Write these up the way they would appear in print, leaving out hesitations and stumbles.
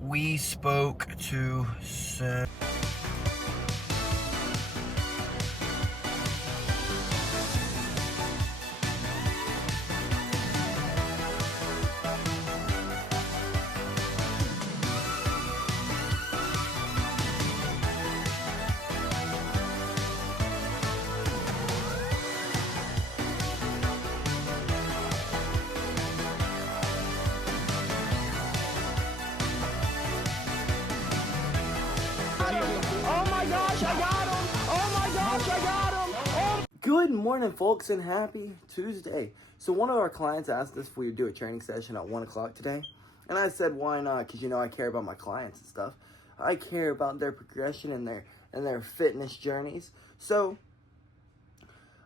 we spoke too soon. Good morning, folks, and happy Tuesday. So one of our clients asked us if we would do a training session at 1 o'clock today. And I said, why not? Because, you know, I care about my clients and stuff. I care about their progression and their fitness journeys. So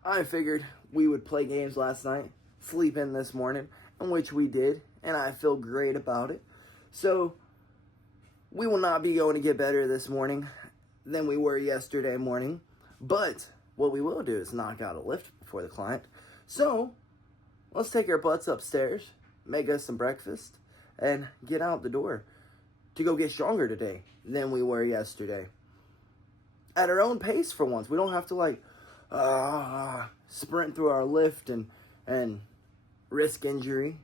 I figured we would play games last night, sleep in this morning, and which we did. And I feel great about it. So we will not be going to get better this morning than we were yesterday morning. But what we will do is knock out a lift before the client. So let's take our butts upstairs, make us some breakfast, and get out the door to go get stronger today than we were yesterday. At our own pace for once. We don't have to sprint through our lift and risk injury.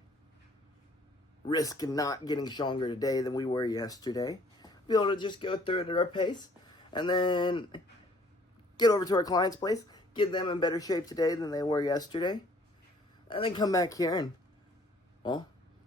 Risk not getting stronger today than we were yesterday. Be able to just go through it at our pace and then get over to our client's place, get them in better shape today than they were yesterday, and then come back here and, well,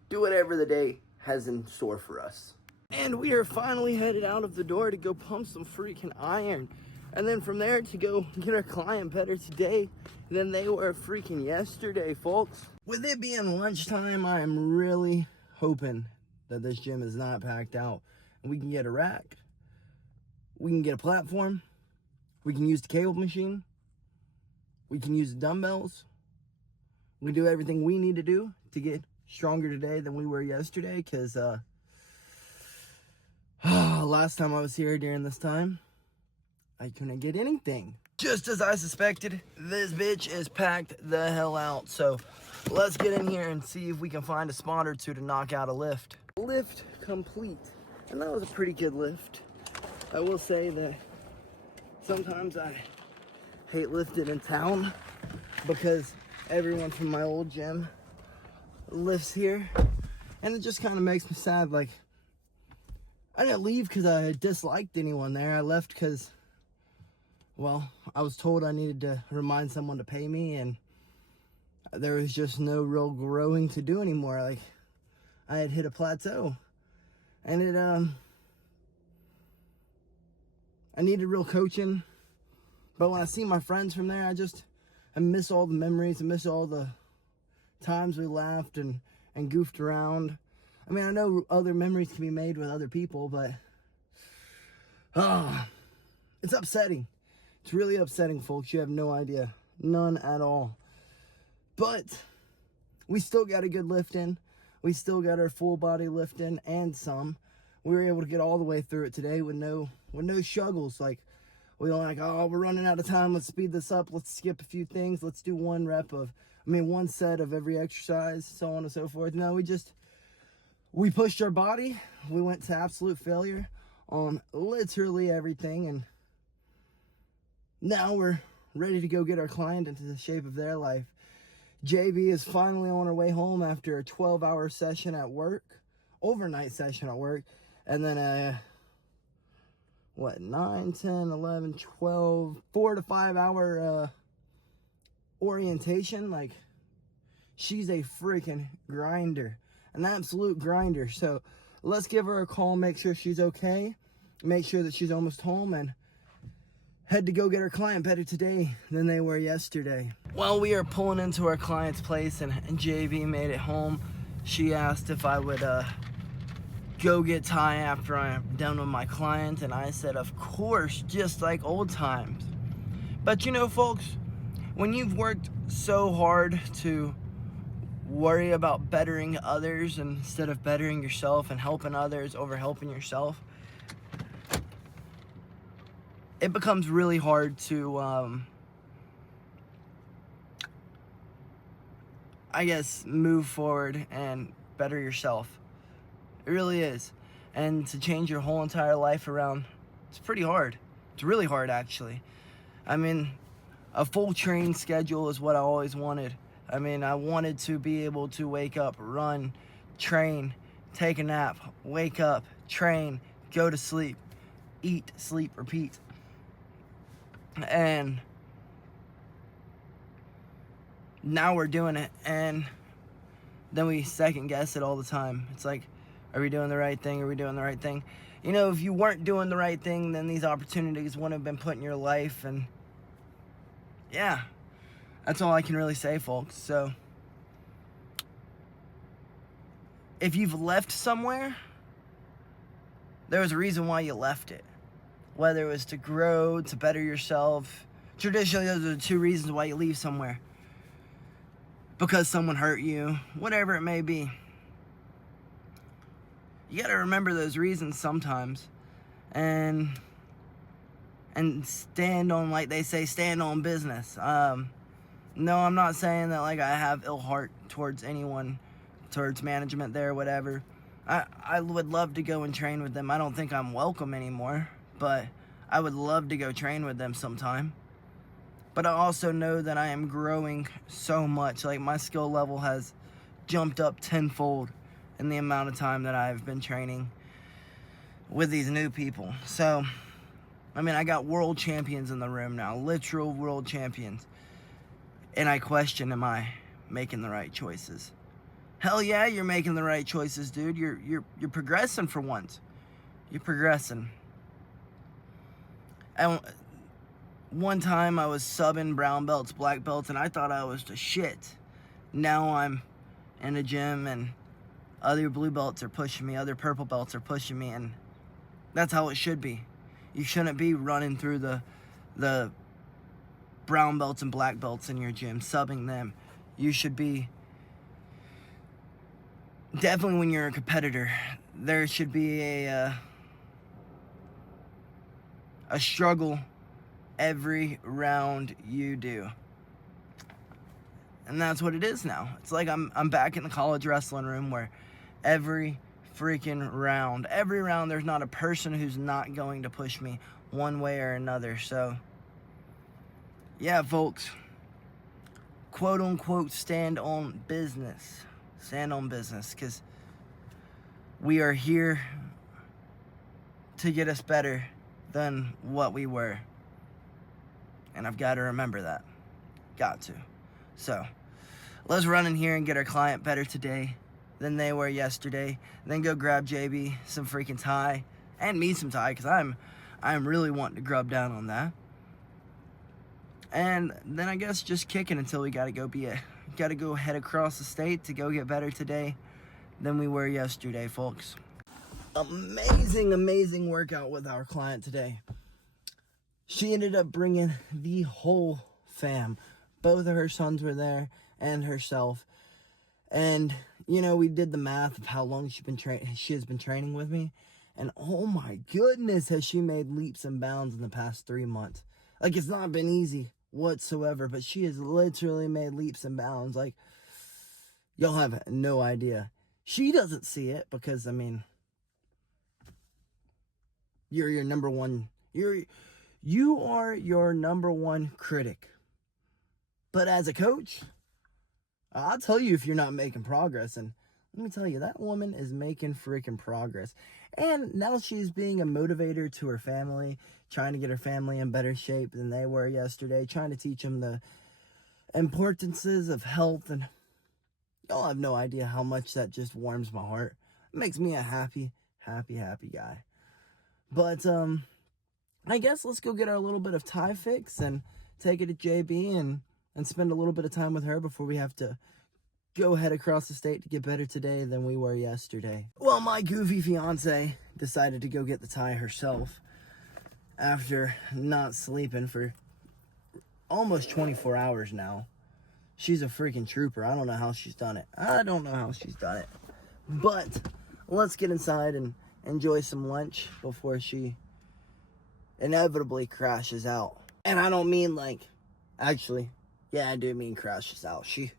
do whatever the day has in store for us. And we are finally headed out of the door to go pump some freaking iron. And then from there to go get our client better today than they were freaking yesterday, folks. With it being lunchtime, I am really hoping that this gym is not packed out. And we can get a rack, we can get a platform, we can use the cable machine, we can use the dumbbells. We can do everything we need to do to get stronger today than we were yesterday, because last time I was here during this time, I couldn't get anything. Just as I suspected, this bitch is packed the hell out. So let's get in here and see if we can find a spot or two to knock out a lift. Lift complete. And that was a pretty good lift. I will say that sometimes I hate lifting in town because everyone from my old gym lifts here. And it just kind of makes me sad. Like, I didn't leave because I disliked anyone there. I left because, well, I was told I needed to remind someone to pay me, and there was just no real growing to do anymore. Like, I had hit a plateau, and I needed real coaching. But when I see my friends from there, I miss all the memories. I miss all the times we laughed and goofed around. I mean, I know other memories can be made with other people, but it's upsetting. It's really upsetting, folks. You have no idea. None at all. But we still got a good lift in. We still got our full body lift in and some. We were able to get all the way through it today with no struggles. Like, we were like, oh, we're running out of time. Let's speed this up. Let's skip a few things. Let's do one set of every exercise, so on and so forth. No, we pushed our body. We went to absolute failure on literally everything. And now we're ready to go get our client into the shape of their life. JB is finally on her way home after a 12-hour session at work, overnight session at work, and then 9, 10, 11, 12, 4 to 5 hour orientation. Like, she's a freaking grinder, an absolute grinder. So let's give her a call, make sure she's okay, make sure that she's almost home, and head to go get our client better today than they were yesterday. While we are pulling into our client's place and JV made it home, she asked if I would go get Ty after I'm done with my client, and I said, of course, just like old times. But you know, folks, when you've worked so hard to worry about bettering others instead of bettering yourself and helping others over helping yourself, it becomes really hard to move forward and better yourself. It really is. and to change your whole entire life around, it's pretty hard. It's really hard, actually. I mean, a full training schedule is what I always wanted. I mean, I wanted to be able to wake up, run, train, take a nap, wake up, train, go to sleep, eat, sleep, repeat. And now we're doing it, and then we second guess it all the time. It's like, are we doing the right thing? Are we doing the right thing? You know, if you weren't doing the right thing, then these opportunities wouldn't have been put in your life. And yeah, that's all I can really say, folks. So if you've left somewhere, there was a reason why you left it. Whether it was to grow, to better yourself. Traditionally, those are the two reasons why you leave somewhere. Because someone hurt you, whatever it may be. You gotta remember those reasons sometimes. And stand on, like they say, stand on business. No, I'm not saying that like I have ill heart towards anyone, towards management there, whatever. I would love to go and train with them. I don't think I'm welcome anymore, but I would love to go train with them sometime. But I also know that I am growing so much. Like, my skill level has jumped up tenfold in the amount of time that I've been training with these new people. So, I mean, I got world champions in the room now, literal world champions. And I question, am I making the right choices? Hell yeah, you're making the right choices, dude. You're progressing for once. You're progressing. And one time I was subbing brown belts, black belts, and I thought I was the shit. Now I'm in a gym and other blue belts are pushing me, other purple belts are pushing me, and that's how it should be. You shouldn't be running through the brown belts and black belts in your gym, subbing them. You should be, definitely when you're a competitor, there should be a struggle every round you do. And that's what it is now. It's like I'm back in the college wrestling room where every freaking round, there's not a person who's not going to push me one way or another. So yeah, folks, quote unquote, stand on business, because we are here to get us better than what we were. And I've got to remember that. Got to. So, let's run in here and get our client better today than they were yesterday. Then go grab JB some freaking Thai. And me some Thai, because I'm really wanting to grub down on that. And then I guess just kicking until we got to go head across the state to go get better today than we were yesterday, folks. Amazing workout with our client today. She ended up bringing the whole fam. Both of her sons were there and herself. And, you know, we did the math of how long she has been training with me. And oh my goodness, has she made leaps and bounds in the past 3 months. Like, it's not been easy whatsoever, but she has literally made leaps and bounds. Like, y'all have no idea. She doesn't see it because, I mean, you're your number one. You are your number one critic. But as a coach, I'll tell you if you're not making progress. And let me tell you, that woman is making freaking progress. And now she's being a motivator to her family, trying to get her family in better shape than they were yesterday, trying to teach them the importances of health. And y'all have no idea how much that just warms my heart. It makes me a happy guy. But, I guess let's go get our little bit of Thai fix and take it to JB and spend a little bit of time with her before we have to go head across the state to get better today than we were yesterday. Well, my goofy fiance decided to go get the Thai herself after not sleeping for almost 24 hours now. She's a freaking trooper. I don't know how she's done it. But let's get inside and enjoy some lunch before she inevitably crashes out. And I don't mean like, actually, yeah, I do mean crashes out. She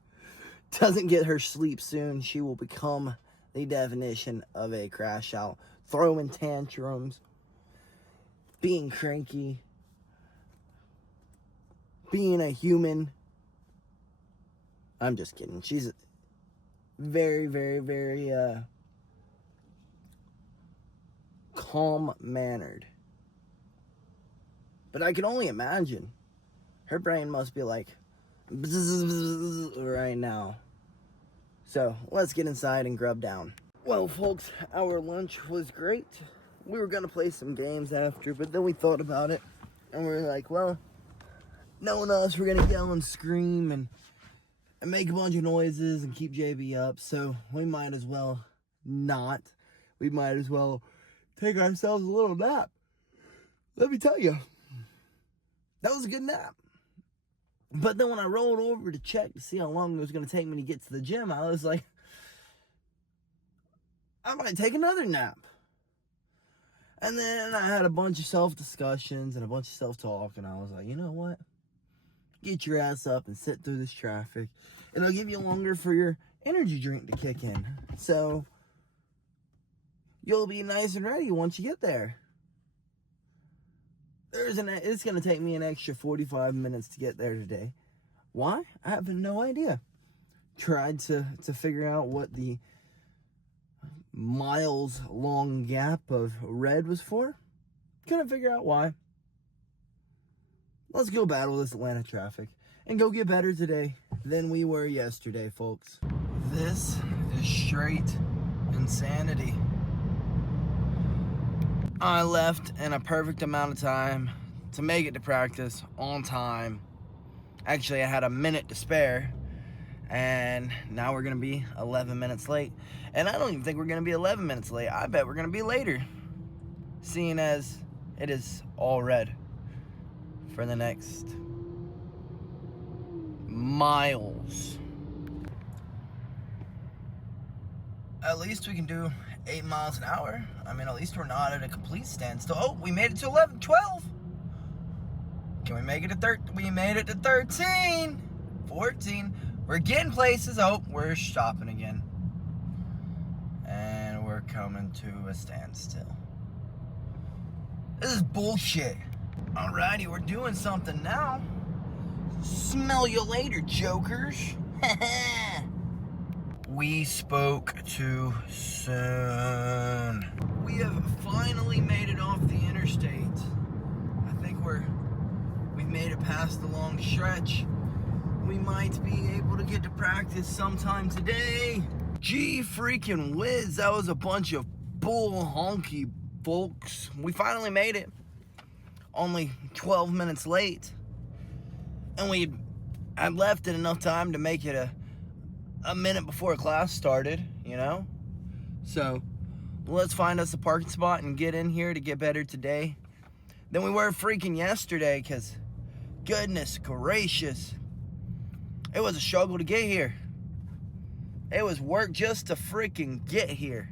doesn't get her sleep soon, she will become the definition of a crash out throwing tantrums, being cranky, being a human. I'm just kidding. She's very, very, very calm-mannered. But I can only imagine her brain must be like right now. So let's get inside and grub down. Well, folks, our lunch was great. We were gonna play some games after, but then we thought about it and we were like, well, knowing us, we're gonna yell and scream and make a bunch of noises and keep JB up, so we might as well not. We might as well take ourselves a little nap. Let me tell you, that was a good nap. But then when I rolled over to check to see how long it was going to take me to get to the gym, I was like, I might take another nap. And then I had a bunch of self-discussions and a bunch of self-talk, and I was like, you know what? Get your ass up and sit through this traffic. It'll give you longer for your energy drink to kick in. So you'll be nice and ready once you get there. It's going to take me an extra 45 minutes to get there today. Why? I have no idea. Tried to figure out what the miles long gap of red was for. Couldn't figure out why. Let's go battle this Atlanta traffic and go get better today than we were yesterday, folks. This is straight insanity. I left in a perfect amount of time to make it to practice on time. Actually, I had a minute to spare, and now we're gonna be 11 minutes late. And I don't even think we're gonna be 11 minutes late. I bet we're gonna be later, seeing as it is all red for the next miles. At least we can do 8 miles an hour. I mean, at least we're not at a complete standstill. Oh, we made it to 11, 12. Can we make it to 13? We made it to 13, 14. We're getting places. Oh, we're stopping again. And we're coming to a standstill. This is bullshit. Alrighty, we're doing something now. Smell you later, jokers. We spoke too soon. We have finally made it off the interstate. I think we've made it past the long stretch. We might be able to get to practice sometime today. Gee freaking whiz, that was a bunch of bull honky, folks. We finally made it. Only 12 minutes late. And I left in enough time to make it a minute before class started, you know? So let's find us a parking spot and get in here to get better today than we were freaking yesterday, because goodness gracious, it was a struggle to get here. It was work just to freaking get here.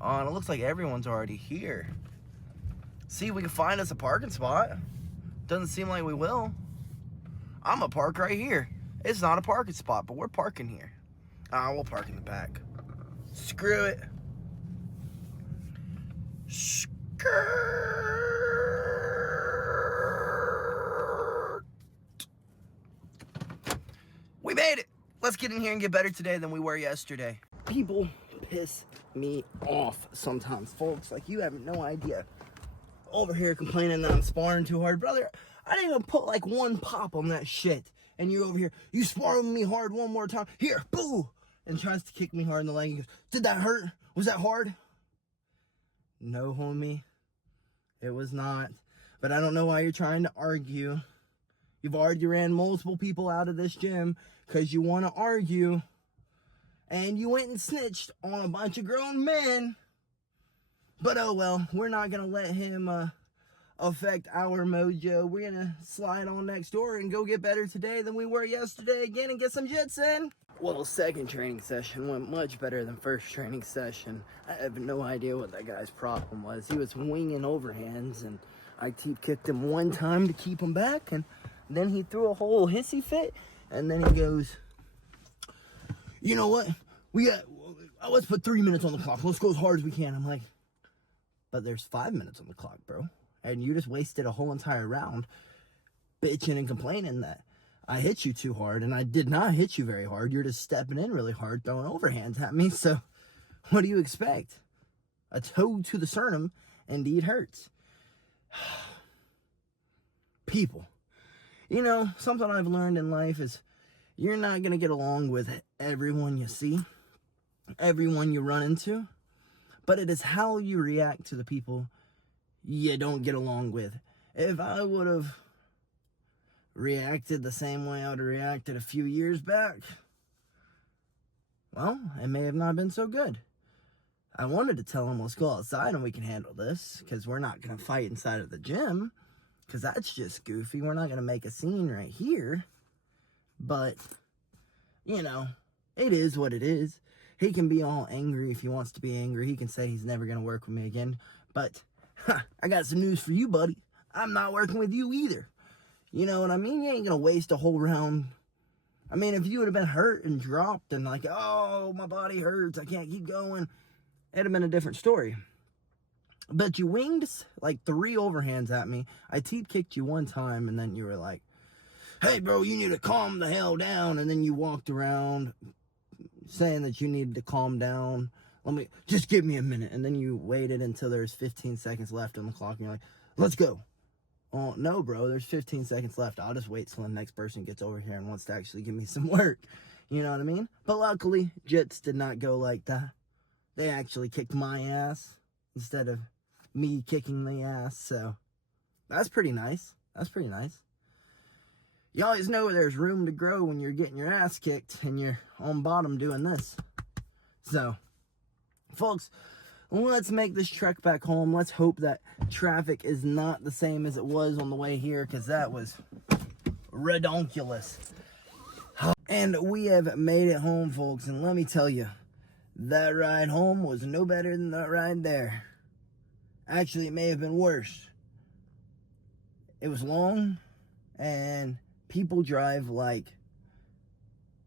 Oh, and it looks like everyone's already here. See if we can find us a parking spot. Doesn't seem like we will. I'm gonna park right here. It's not a parking spot, but we're parking here. We'll park in the back. Screw it. We made it. Let's get in here and get better today than we were yesterday. People piss me off sometimes, folks. Like, you have no idea. Over here complaining that I'm sparring too hard. Brother, I didn't even put like one pop on that shit. And you're over here, you sparring me hard one more time. Here, boo! And tries to kick me hard in the leg. He goes, did that hurt? Was that hard? No, homie. It was not. But I don't know why you're trying to argue. You've already ran multiple people out of this gym because you want to argue. And you went and snitched on a bunch of grown men. But oh well, we're not going to let him affect our mojo. We're going to slide on next door and go get better today than we were yesterday again and get some jits in. Well, second training session went much better than first training session. I have no idea what that guy's problem was. He was winging overhands, and I kicked him one time to keep him back, and then he threw a whole hissy fit, and then he goes, you know what? Let's put 3 minutes on the clock. Let's go as hard as we can. I'm like, but there's 5 minutes on the clock, bro. And you just wasted a whole entire round bitching and complaining that I hit you too hard, and I did not hit you very hard. You're just stepping in really hard, throwing overhands at me. So what do you expect? A toe to the sternum indeed hurts. People. You know, something I've learned in life is you're not going to get along with everyone you see, everyone you run into, but it is how you react to the people you don't get along with. If I would have reacted the same way I would have reacted a few years back, well, it may have not been so good. I wanted to tell him, let's go outside and we can handle this, because we're not going to fight inside of the gym, because that's just goofy. We're not going to make a scene right here. But, you know, it is what it is. He can be all angry if he wants to be angry. He can say he's never going to work with me again. But, I got some news for you, buddy. I'm not working with you either. You know what I mean? You ain't going to waste a whole round. I mean, if you would have been hurt and dropped and like, oh, my body hurts, I can't keep going, it'd have been a different story. But you winged like 3 overhands at me. I teep kicked you one time, and then you were like, hey, bro, you need to calm the hell down. And then you walked around saying that you needed to calm down. Just give me a minute. And then you waited until there's 15 seconds left on the clock, and you're like, let's go. Oh, no, bro, there's 15 seconds left. I'll just wait till the next person gets over here and wants to actually give me some work. You know what I mean? But luckily, Jits did not go like that. They actually kicked my ass instead of me kicking the ass. So that's pretty nice. That's pretty nice. You always know there's room to grow when you're getting your ass kicked and you're on bottom doing this. So, folks, let's make this trek back home. Let's hope that traffic is not the same as it was on the way here, because that was redonkulous. And we have made it home, folks, and let me tell you, that ride home was no better than that ride there. Actually, it may have been worse. It was long, and people drive like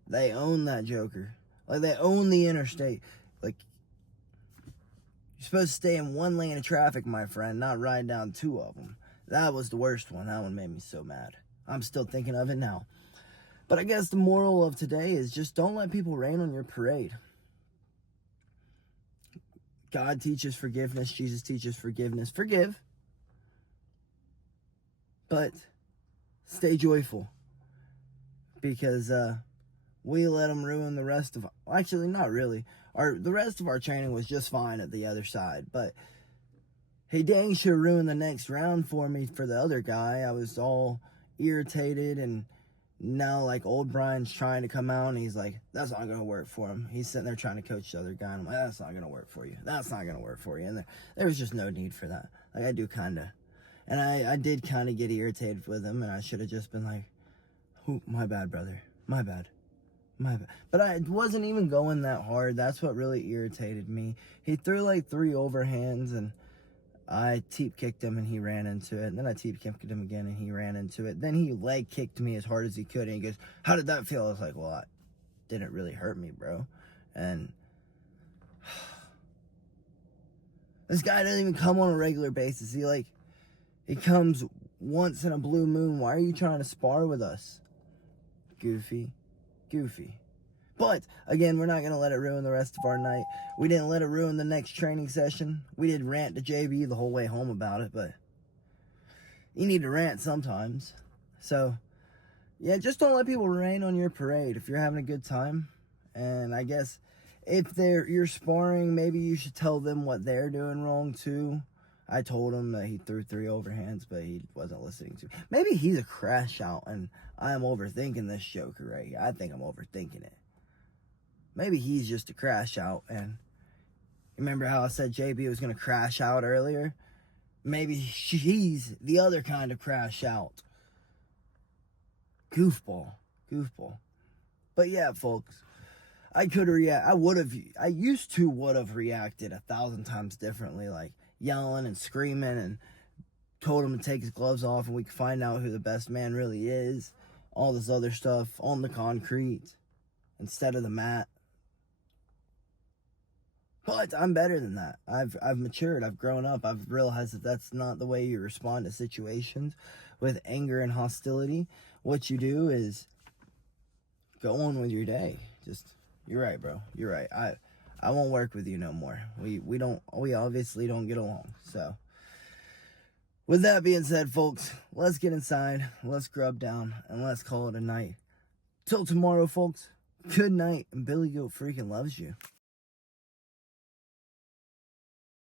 they own that joker. Like they own the interstate. Like, you're supposed to stay in one lane of traffic, my friend, not ride down 2 of them. That was the worst one. That one made me so mad. I'm still thinking of it now. But I guess the moral of today is just don't let people rain on your parade. God teaches forgiveness. Jesus teaches forgiveness. Forgive. But stay joyful. Because we let them ruin the rest of... Actually, not really. The rest of our training was just fine at the other side. But he dang sure ruined the next round for me for the other guy. I was all irritated, and now like old Brian's trying to come out, and he's like, that's not going to work for him. He's sitting there trying to coach the other guy, and I'm like, that's not going to work for you. That's not going to work for you. And there was just no need for that. Like, I do kind of... And I did kind of get irritated with him, and I should have just been like, oh, my bad, brother. My bad. My bad. But I wasn't even going that hard. That's what really irritated me. He threw like 3 overhands, and I teep kicked him, and he ran into it. And then I teep kicked him again, and he ran into it. Then he leg kicked me as hard as he could, and he goes, how did that feel? I was like, well, it didn't really hurt me, bro. And this guy doesn't even come on a regular basis. He comes once in a blue moon. Why are you trying to spar with us? Goofy. But, again, we're not going to let it ruin the rest of our night. We didn't let it ruin the next training session. We did rant to JB the whole way home about it, but you need to rant sometimes. So, yeah, just don't let people rain on your parade if you're having a good time. And I guess if you're sparring, maybe you should tell them what they're doing wrong, too. I told him that he threw 3 overhands, but he wasn't listening to me. Maybe he's a crash out, and I'm overthinking this joker right here. I think I'm overthinking it. Maybe he's just a crash out, and remember how I said JB was going to crash out earlier? Maybe he's the other kind of crash out. Goofball. But yeah, folks, I used to would have reacted 1,000 times differently, like yelling and screaming, and told him to take his gloves off and we could find out who the best man really is. All this other stuff on the concrete instead of the mat. But I'm better than that. I've matured. I've grown up. I've realized that that's not the way you respond to situations with anger and hostility. What you do is go on with your day. Just, you're right, bro. You're right. I won't work with you no more. We obviously don't get along. So with that being said, folks, let's get inside, let's grub down, and let's call it a night. Till tomorrow, folks. Good night, and BillyGoat freaking loves you.